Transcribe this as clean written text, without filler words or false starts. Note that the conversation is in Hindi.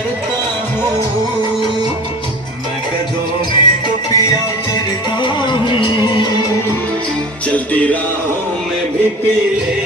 करता हूँ, मैं कदों में तो पिया करता हूँ, चलती राहों में भी पी ले